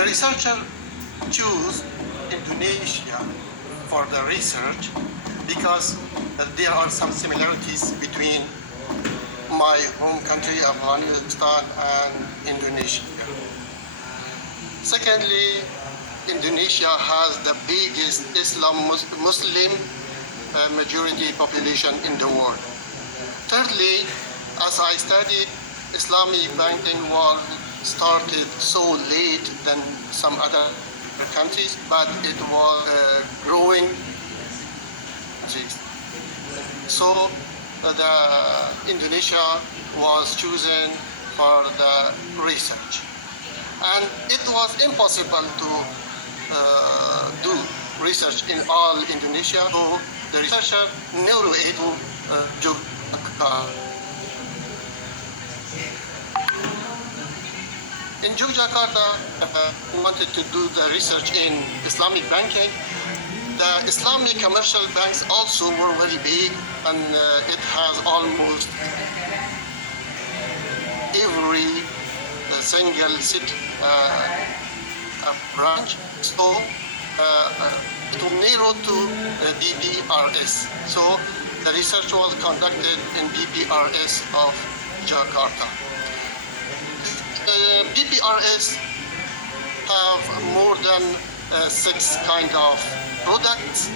The researcher chose Indonesia for the research because there are some similarities between my home country, Afghanistan, and Indonesia. Secondly, Indonesia has the biggest Muslim majority population in the world. Thirdly, as I studied, Islamic banking was started so late than some other countries, but it was growing. So the Indonesia was chosen for the research, and it was impossible to do research in all Indonesia. So the researcher knew it in Yogyakarta, wanted to do the research in Islamic banking. The Islamic commercial banks also were very big, and it has almost every single city branch. So to narrow to BPRS. So the research was conducted in BPRS of Jakarta. BPRS have more than 6 kind of products,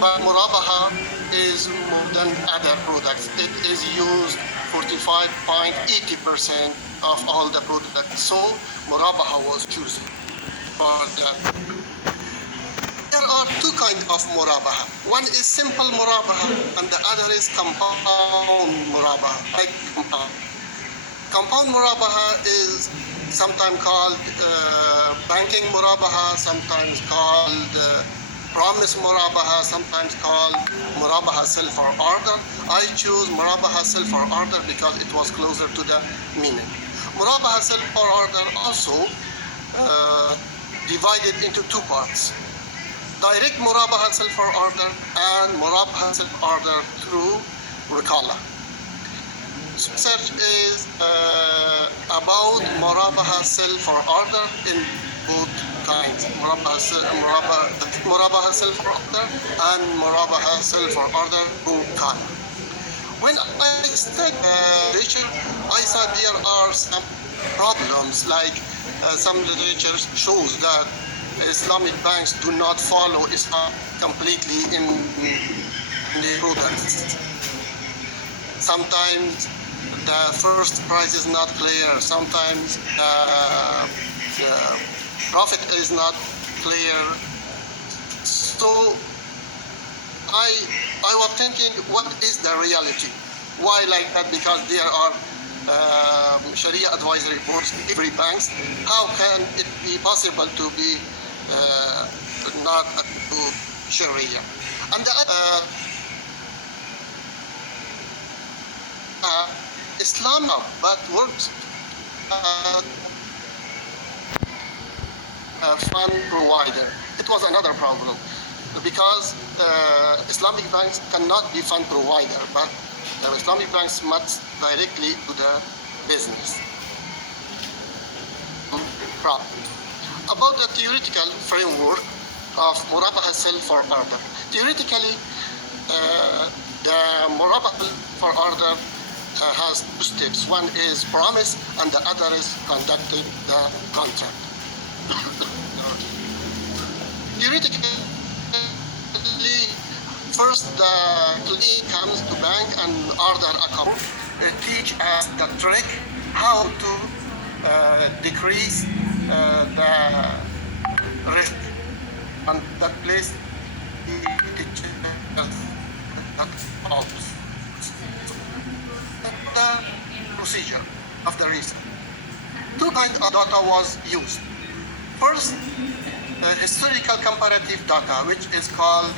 but Murabahah is more than other products. It is used 45.80% of all the products. So Murabahah was chosen for that. There are 2 kinds of Murabahah. One is simple Murabahah, and the other is compound Murabahah, like compound. Compound Murabahah is sometimes called banking Murabahah, sometimes called promise Murabahah, sometimes called Murabahah sell for order. I choose Murabahah sell for order because it was closer to the meaning. Murabahah sell for order also divided into 2 parts. Direct Murabahah sell for order and Murabahah sell for order through Rikala. Research is about Murabahah sell for order in both kinds, Murabahah sell for order and Murabahah sell for order through Rikala. When I studied literature, I saw there are some problems, like some literature shows that Islamic banks do not follow Islam completely in the products. Sometimes the first price is not clear. Sometimes the profit is not clear. So I was thinking, what is the reality? Why like that? Because there are Sharia advisory boards in every bank. How can it be possible to be not a good Sharia? And the Islam, but works fund provider. It was another problem because Islamic banks cannot be fund provider, but Islamic banks must directly to the business. Problem. About the theoretical framework of Murabahah sell for order. Theoretically, the Murabahah for order has 2 steps. One is promise, and the other is conducting the contract. Theoretically, first the client comes to bank and order account. Teach us the trick how to decrease the risk, and that place the procedure of the research. 2 kinds of data was used. First, historical comparative data, which is called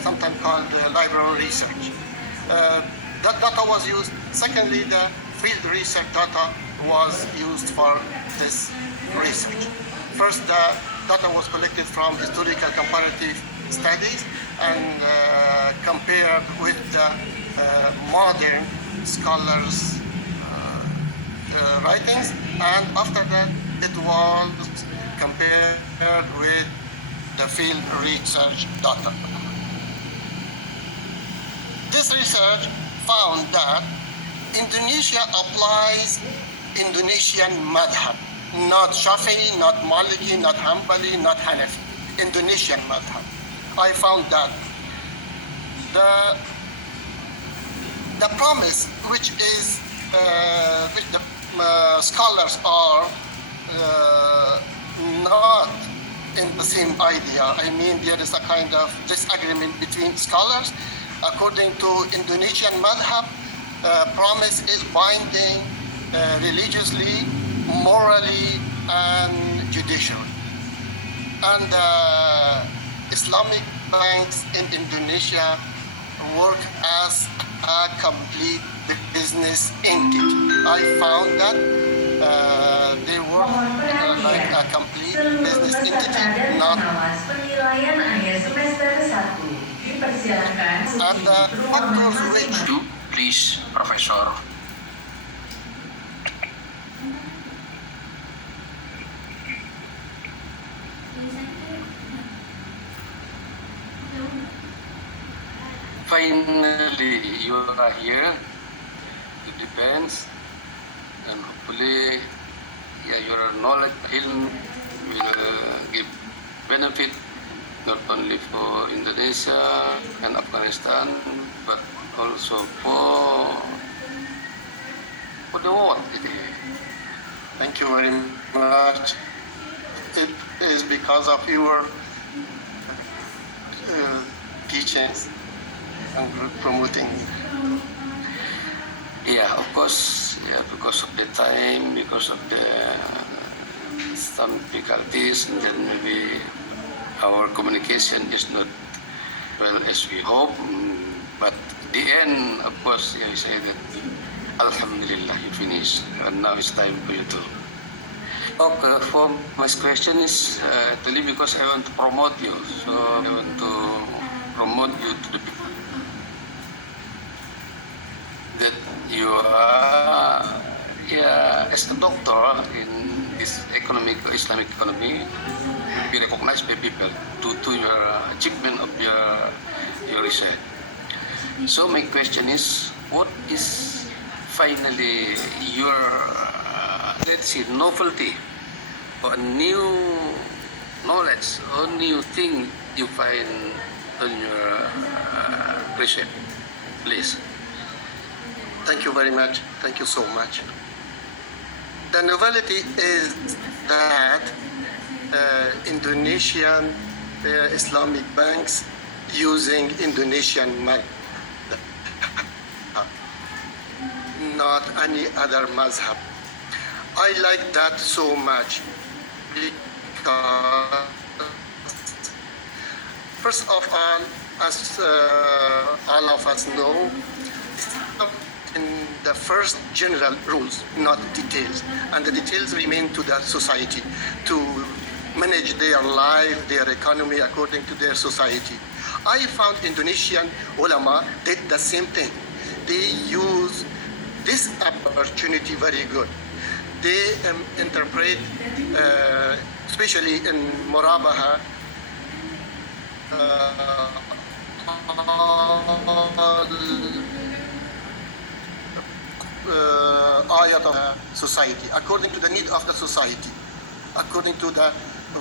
sometimes called library research. That data was used. Secondly, the field research data was used for this research. First, the data was collected from historical comparative studies and compared with the modern scholars' writings, and after that it was compared with the field research data. This research found that Indonesia applies Indonesian madhab, not Shafi'i, not Maliki, not Hanbali, not Hanafi, Indonesian madhab. I found that the promise, which is which the scholars are not in the same idea. I mean, there is a kind of disagreement between scholars. According to Indonesian madhab, promise is binding religiously, morally, and judicially. And Islamic banks in Indonesia work as a complete business entity. I found that they work like a complete business entity, not. And factors which. Please, Professor. Finally, you are here. It depends, and hopefully, your knowledge will give benefit not only for Indonesia and Afghanistan, but also for the world. Thank you very much. It is because of your teachings and promoting. Yeah, of course, because of the time, because of the some difficulties, and then maybe our communication is not well as we hope. But the end, of course, you say that Alhamdulillah, you finish, and now it's time for you to. Okay, for my question is actually because I want to promote you, so I want to promote you to the people that you are, as a doctor in this Islamic economy, be recognized by people to your achievement of your research. So my question is, what is finally your, let's say, novelty or new knowledge or new thing you find on your research, please? Thank you very much. Thank you so much. The novelty is that Indonesian Islamic banks using Indonesian money, not any other mazhab. I like that so much because, first of all, as all of us know, in the first general rules, not details, and the details remain to the society to manage their life, their economy according to their society. I found Indonesian ulama did the same thing. They use this opportunity very good. They interpret, especially in Murabahah, ayat of society, according to the need of the society, according to the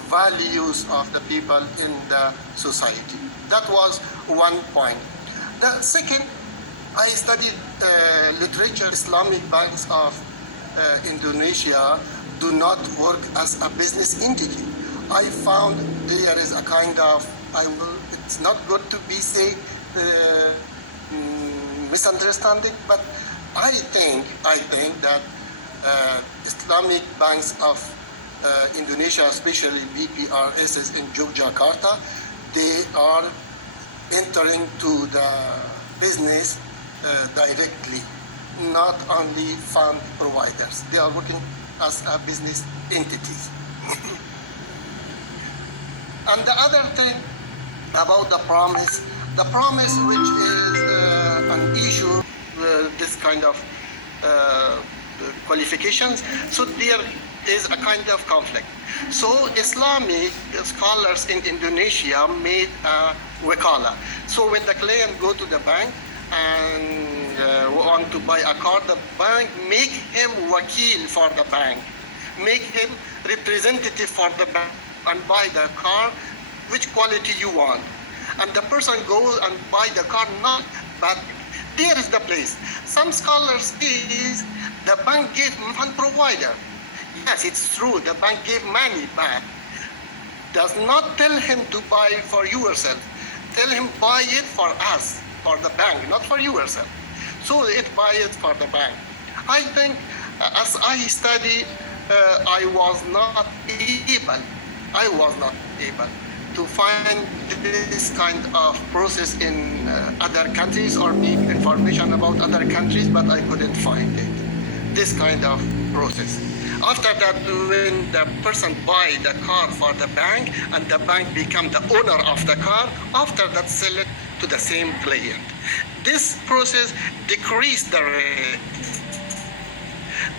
values of the people in the society. That was one point. The second, I studied literature. Islamic banks of Indonesia do not work as a business entity. I found there is a kind of, it's not good to be say misunderstanding, but I think that Islamic banks of Indonesia, especially BPRSs in Yogyakarta, they are entering to the business directly, not only fund providers. They are working as a business entities. And the other thing about the promise which is an issue, this kind of qualifications. So there is a kind of conflict. So Islamic scholars in Indonesia made a wakala. So when the client go to the bank and want to buy a car, the bank make him wakil for the bank, make him representative for the bank, and buy the car which quality you want. And the person goes and buy the car not, but there is the place. Some scholars is the bank gave fund provider. Yes, it's true, the bank gave money back. Does not tell him to buy for yourself. Tell him buy it for us, for the bank, not for yourself. So it buy it for the bank. I think as I study, I was not able to find this kind of process in other countries or need information about other countries, but I couldn't find it. This kind of process. After that, when the person buy the car for the bank and the bank become the owner of the car, after that sell it to the same client. This process decreased the rate.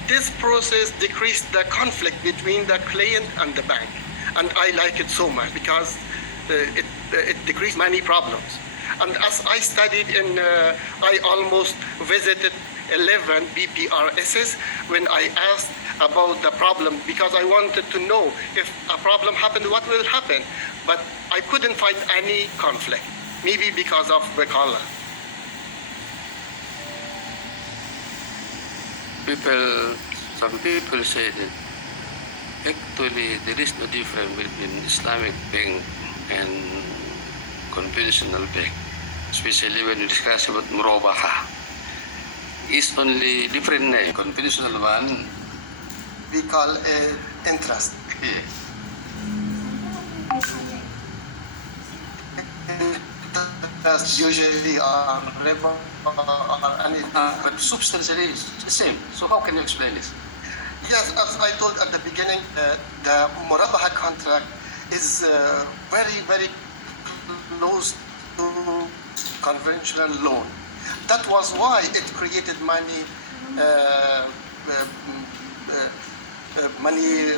This process decreased the conflict between the client and the bank. And I like it so much because it decreased many problems. And as I studied I almost visited 11 BPRSs when I asked about the problem because I wanted to know if a problem happened, what will happen? But I couldn't find any conflict, maybe because of wakala. Some people say that actually there is no difference between Islamic bank and conventional bank, especially when you discuss about Murabahah. It's only different name. Conventional one, We call it interest. Interest usually on riba or any. but substantially it's the same. So how can you explain this? Yes, as I told at the beginning, the Murabahah contract is very close to conventional loan. That was why it created many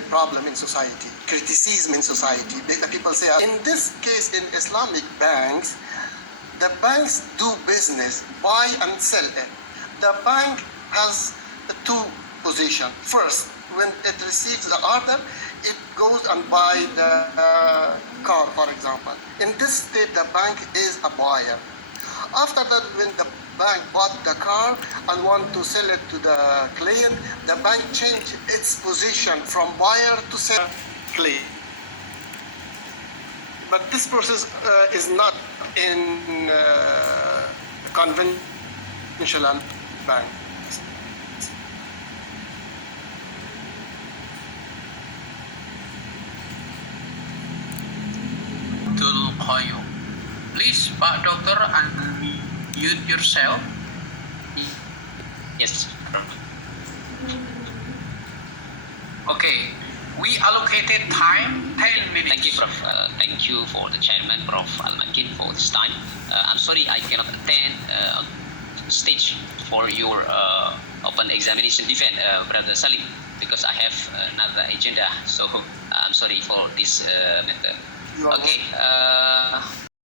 problem in society, criticism in society. The people say, in this case, in Islamic banks, the banks do business, buy and sell it. The bank has two positions. First, when it receives the order, it goes and buy the car, for example. In this state, the bank is a buyer. After that, when the bank bought the car and want to sell it to the client, the bank changed its position from buyer to seller client. But this process is not in conventional bank. Please, Pak Dokter, unmute yourself. Yes. Okay, we allocated time 10 minutes. Thank you, Prof. Thank you for the chairman, Prof. Al-Makin, for this time. I'm sorry I cannot attend stage for your open examination event, Brother Salim, because I have another agenda. So I'm sorry for this matter. You are Okay.